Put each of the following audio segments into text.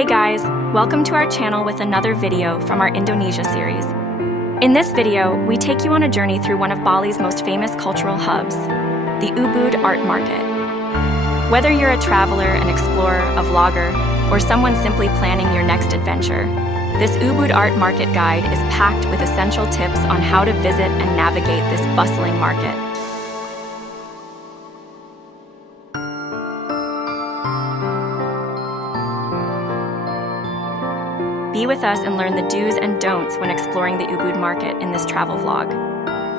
Hey guys, welcome to our channel with another video from our Indonesia series. In this video, we take you on a journey through one of Bali's most famous cultural hubs, the Ubud Art Market. Whether you're a traveler, an explorer, a vlogger, or someone simply planning your next adventure, this Ubud Art Market guide is packed with essential tips on how to visit and navigate this bustling market. Be with us and learn the do's and don'ts when exploring the Ubud Market in this travel vlog,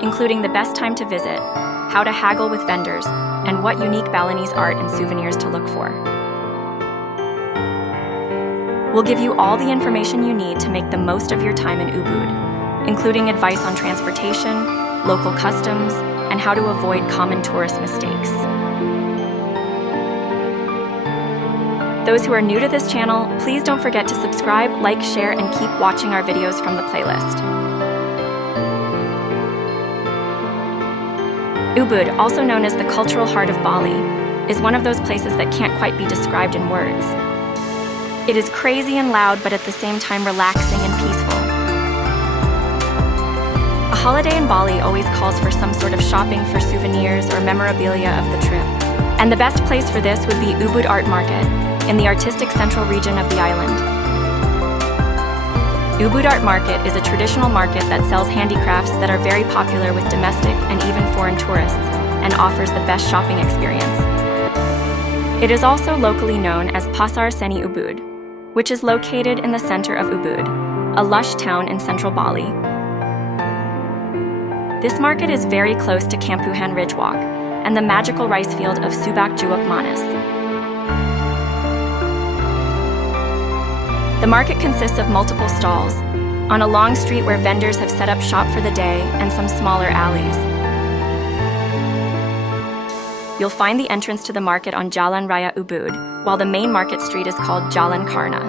including the best time to visit, how to haggle with vendors, and what unique Balinese art and souvenirs to look for. We'll give you all the information you need to make the most of your time in Ubud, including advice on transportation, local customs, and how to avoid common tourist mistakes. Those who are new to this channel, please don't forget to subscribe, like, share, and keep watching our videos from the playlist. Ubud, also known as the cultural heart of Bali, is one of those places that can't quite be described in words. It is crazy and loud, but at the same time relaxing and peaceful. A holiday in Bali always calls for some sort of shopping for souvenirs or memorabilia of the trip. And the best place for this would be Ubud Art Market, in the artistic central region of the island. Ubud Art Market is a traditional market that sells handicrafts that are very popular with domestic and even foreign tourists, and offers the best shopping experience. It is also locally known as Pasar Seni Ubud, which is located in the center of Ubud, a lush town in central Bali. This market is very close to Kampuhan Ridge Walk and the magical rice field of Subak Juak Manis. The market consists of multiple stalls, on a long street where vendors have set up shop for the day, and some smaller alleys. You'll find the entrance to the market on Jalan Raya Ubud, while the main market street is called Jalan Karna.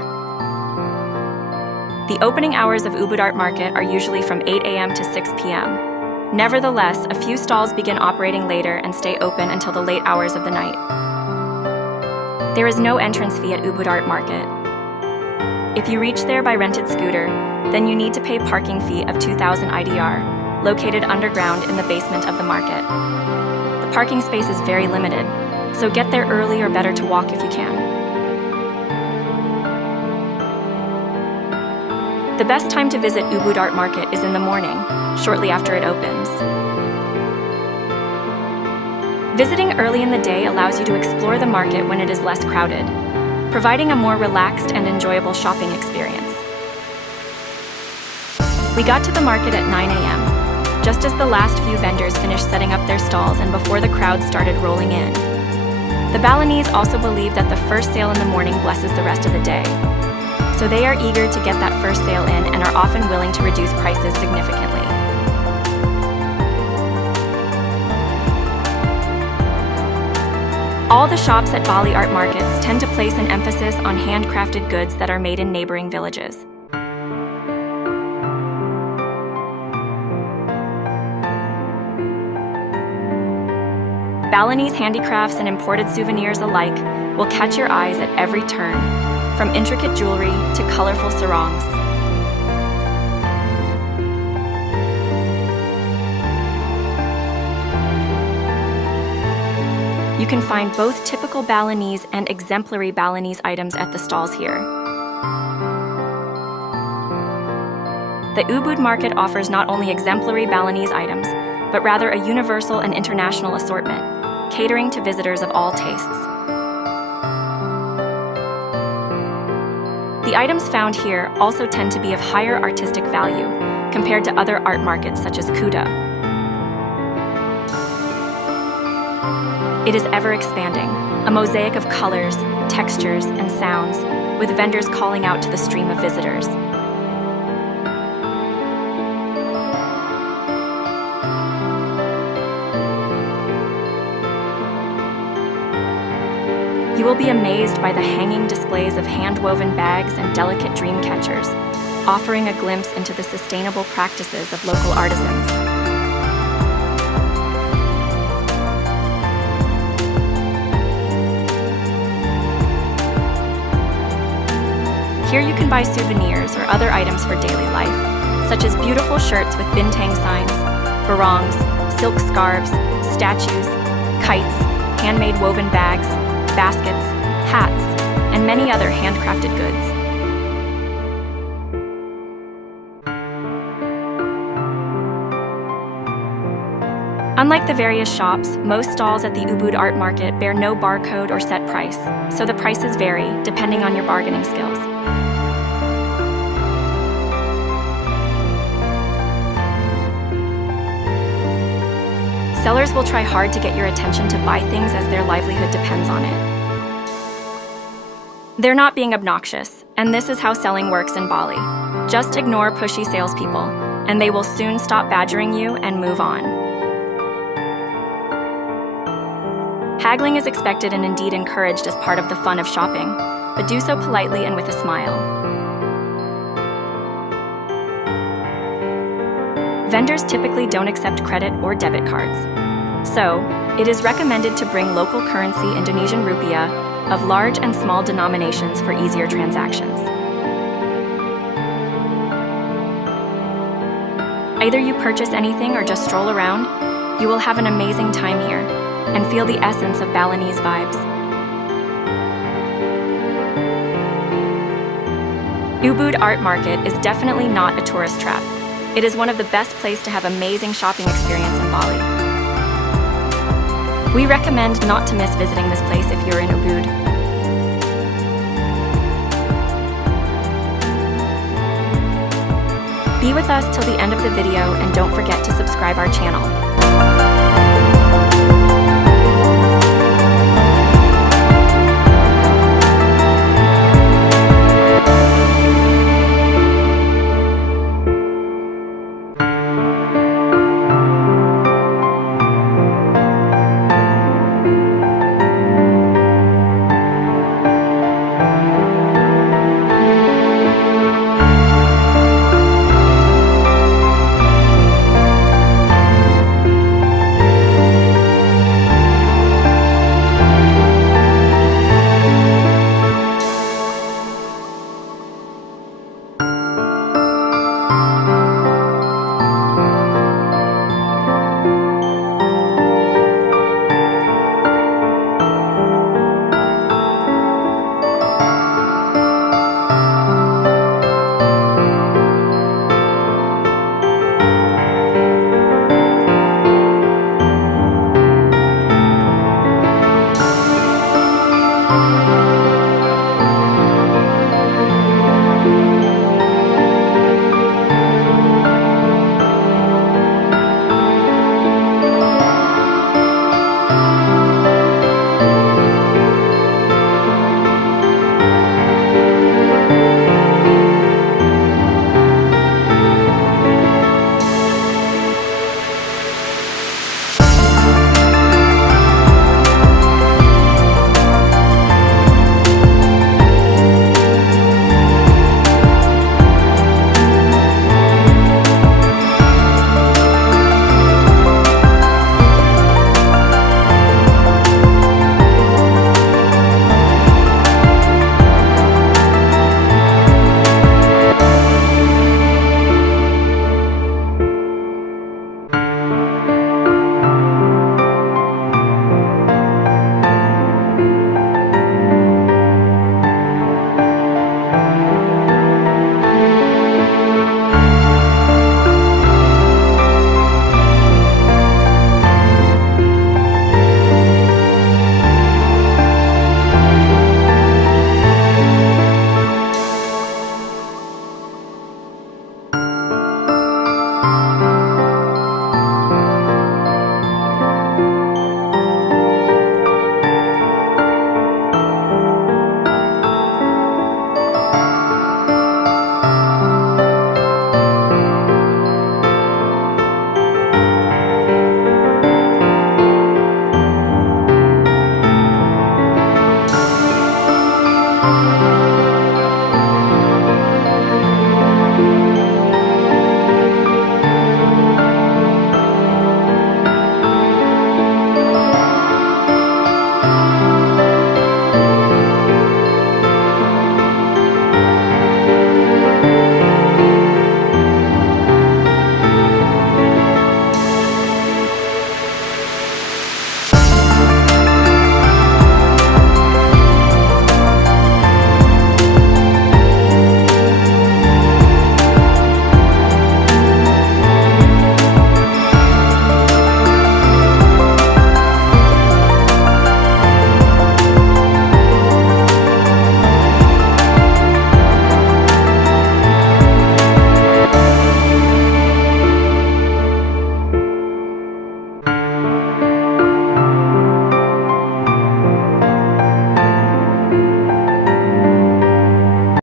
The opening hours of Ubud Art Market are usually from 8 a.m. to 6 p.m. Nevertheless, a few stalls begin operating later and stay open until the late hours of the night. There is no entrance fee at Ubud Art Market. If you reach there by rented scooter, then you need to pay parking fee of 2,000 IDR, located underground in the basement of the market. The parking space is very limited, so get there early or better to walk if you can. The best time to visit Ubud Art Market is in the morning, shortly after it opens. Visiting early in the day allows you to explore the market when it is less crowded, providing a more relaxed and enjoyable shopping experience. We got to the market at 9 a.m., just as the last few vendors finished setting up their stalls and before the crowd started rolling in. The Balinese also believe that the first sale in the morning blesses the rest of the day, so they are eager to get that first sale in and are often willing to reduce prices significantly. All the shops at Bali art markets tend to place an emphasis on handcrafted goods that are made in neighboring villages. Balinese handicrafts and imported souvenirs alike will catch your eyes at every turn, from intricate jewelry to colorful sarongs. You can find both typical Balinese and exemplary Balinese items at the stalls here. The Ubud Market offers not only exemplary Balinese items, but rather a universal and international assortment, catering to visitors of all tastes. The items found here also tend to be of higher artistic value compared to other art markets such as Kuta. It is ever-expanding, a mosaic of colors, textures, and sounds, with vendors calling out to the stream of visitors. You will be amazed by the hanging displays of hand-woven bags and delicate dream catchers, offering a glimpse into the sustainable practices of local artisans. Here you can buy souvenirs or other items for daily life, such as beautiful shirts with bintang signs, barongs, silk scarves, statues, kites, handmade woven bags, baskets, hats, and many other handcrafted goods. Unlike the various shops, most stalls at the Ubud Art Market bear no barcode or set price, so the prices vary depending on your bargaining skills. Sellers will try hard to get your attention to buy things as their livelihood depends on it. They're not being obnoxious, and this is how selling works in Bali. Just ignore pushy salespeople, and they will soon stop badgering you and move on. Haggling is expected and indeed encouraged as part of the fun of shopping, but do so politely and with a smile. Vendors typically don't accept credit or debit cards, so it is recommended to bring local currency Indonesian rupiah of large and small denominations for easier transactions. Either you purchase anything or just stroll around, you will have an amazing time here and feel the essence of Balinese vibes. Ubud Art Market is definitely not a tourist trap. It is one of the best places to have amazing shopping experience in Bali. We recommend not to miss visiting this place if you're in Ubud. Be with us till the end of the video and don't forget to subscribe our channel.